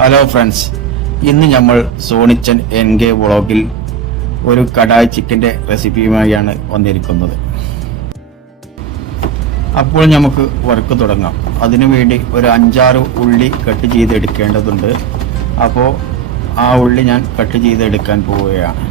Hello friends, ഇന്ന് നമ്മൾ Sonichan NK വ്ളോഗിൽ ഒരു കടായി ചിക്കൻ്റെ റെസിപ്പിയുമായാണ് വന്നിരിക്കുന്നത്. അപ്പോൾ നമുക്ക് വർക്ക് തുടങ്ങാം. അതിനുവേണ്ടി ഒരു 5-6 ഉള്ളി കട്ട് ചെയ്തെടുക്കേണ്ടതുണ്ട്. അപ്പോൾ ആ ഉള്ളി ഞാൻ കട്ട് ചെയ്തെടുക്കാൻ പോവുകയാണ്.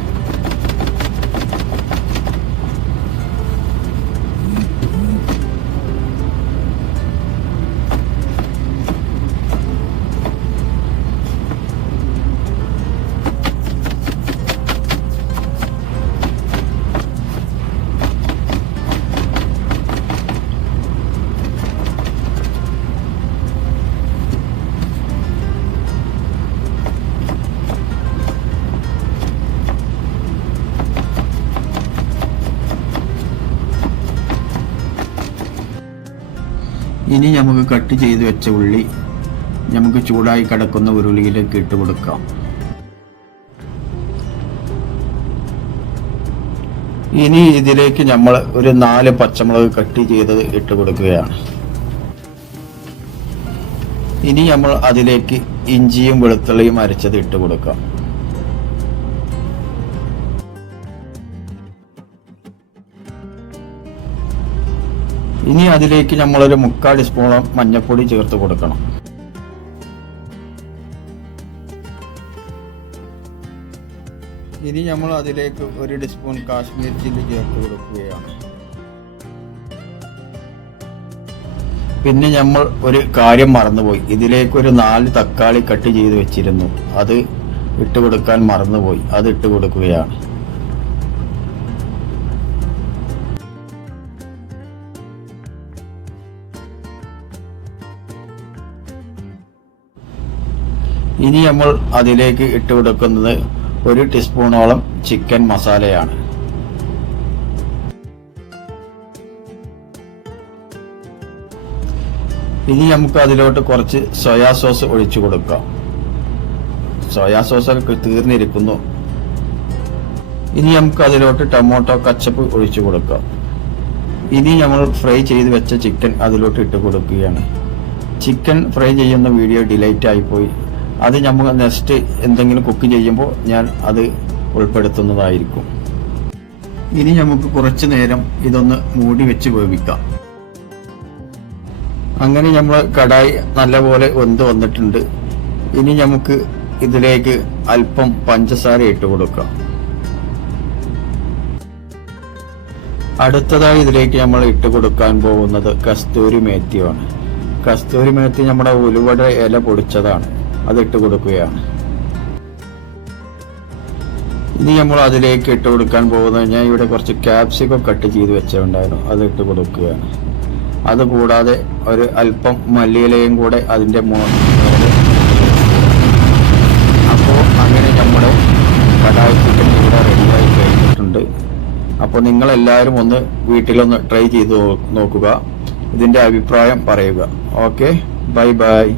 ഇനി നമുക്ക് കട്ട് ചെയ്ത് വെച്ച ഉള്ളി നമുക്ക് ചൂടായി കിടക്കുന്ന ഉരുളിയിലേക്ക് ഇട്ട് കൊടുക്കാം. ഇനി ഇതിലേക്ക് നമ്മൾ ഒരു 4 പച്ചമുളക് കട്ട് ചെയ്തത് ഇട്ട് കൊടുക്കുകയാണ്. ഇനി നമ്മൾ അതിലേക്ക് ഇഞ്ചിയും വെളുത്തുള്ളിയും അരച്ചത് ഇട്ട് കൊടുക്കാം. ഇനി അതിലേക്ക് നമ്മളൊരു 3/4 ടീസ്പൂണോളം മഞ്ഞൾപ്പൊടി ചേർത്ത് കൊടുക്കണം. ഇനി നമ്മൾ അതിലേക്ക് 1 ടീസ്പൂൺ കാശ്മീർ ചില്ലി ചേർത്ത് കൊടുക്കുകയാണ്. പിന്നെ നമ്മൾ ഒരു കാര്യം മറന്നുപോയി. ഇതിലേക്ക് ഒരു 4 തക്കാളി കട്ട് ചെയ്ത് വെച്ചിരുന്നു. അത് ഇട്ട് കൊടുക്കാൻ മറന്നുപോയി. അത് ഇട്ട് കൊടുക്കുകയാണ്. ഇനി നമ്മൾ അതിലേക്ക് ഇട്ട് കൊടുക്കുന്നത് 1 ടീസ്പൂണോളം ചിക്കൻ മസാലയാണ്. ഇനി നമുക്ക് അതിലോട്ട് കുറച്ച് സോയാ സോസ് ഒഴിച്ചു കൊടുക്കാം. സോയാ സോസൊക്കെ തീർന്നിരിക്കുന്നു. ഇനി നമുക്ക് അതിലോട്ട് ടൊമാറ്റോ കച്ചപ്പ് ഒഴിച്ചു കൊടുക്കാം. ഇനി നമ്മൾ ഫ്രൈ ചെയ്ത് വെച്ച ചിക്കൻ അതിലോട്ട് ഇട്ട് കൊടുക്കുകയാണ്. ചിക്കൻ ഫ്രൈ ചെയ്യുന്ന വീഡിയോ ഡിലീറ്റ് ആയിപ്പോയി. അത് നമ്മൾ നെക്സ്റ്റ് എന്തെങ്കിലും കുക്ക് ചെയ്യുമ്പോൾ ഞാൻ അത് ഉൾപ്പെടുത്തുന്നതായിരിക്കും. ഇനി നമുക്ക് കുറച്ചു നേരം ഇതൊന്ന് മൂടി വെച്ച് വേവിക്കാം. അങ്ങനെ നമ്മൾ കടായി നല്ലപോലെ വെന്ത് വന്നിട്ടുണ്ട്. ഇനി നമുക്ക് ഇതിലേക്ക് അല്പം പഞ്ചസാര ഇട്ട് കൊടുക്കാം. അടുത്തതായി ഇതിലേക്ക് നമ്മൾ ഇട്ട് കൊടുക്കാൻ പോകുന്നത് കസ്തൂരി മേത്തിയാണ്. കസ്തൂരി മേത്തി നമ്മുടെ ഉലുവട ഇല പൊടിച്ചതാണ്. അതിട്ട് കൊടുക്കുകയാണ്. ഇനി നമ്മൾ അതിലേക്ക് ഇട്ട് കൊടുക്കാൻ പോകുന്നത്, ഞാൻ ഇവിടെ കുറച്ച് ക്യാപ്സിക്കം കട്ട് ചെയ്ത് വെച്ചിട്ടുണ്ടായിരുന്നു. അത് ഇട്ട് കൊടുക്കുകയാണ്. അതുകൂടാതെ ഒരു അല്പം മല്ലിയിലയും കൂടെ അതിൻ്റെ അപ്പോൾ അങ്ങനെ നമ്മുടെ കടായി ചിക്കൻ ഇവിടെ റെഡിയായി കഴിഞ്ഞിട്ടുണ്ട്. അപ്പോൾ നിങ്ങളെല്ലാവരും ഒന്ന് വീട്ടിലൊന്ന് ട്രൈ ചെയ്ത് നോക്കുക. ഇതിൻ്റെ അഭിപ്രായം പറയുക. Okay, bye bye.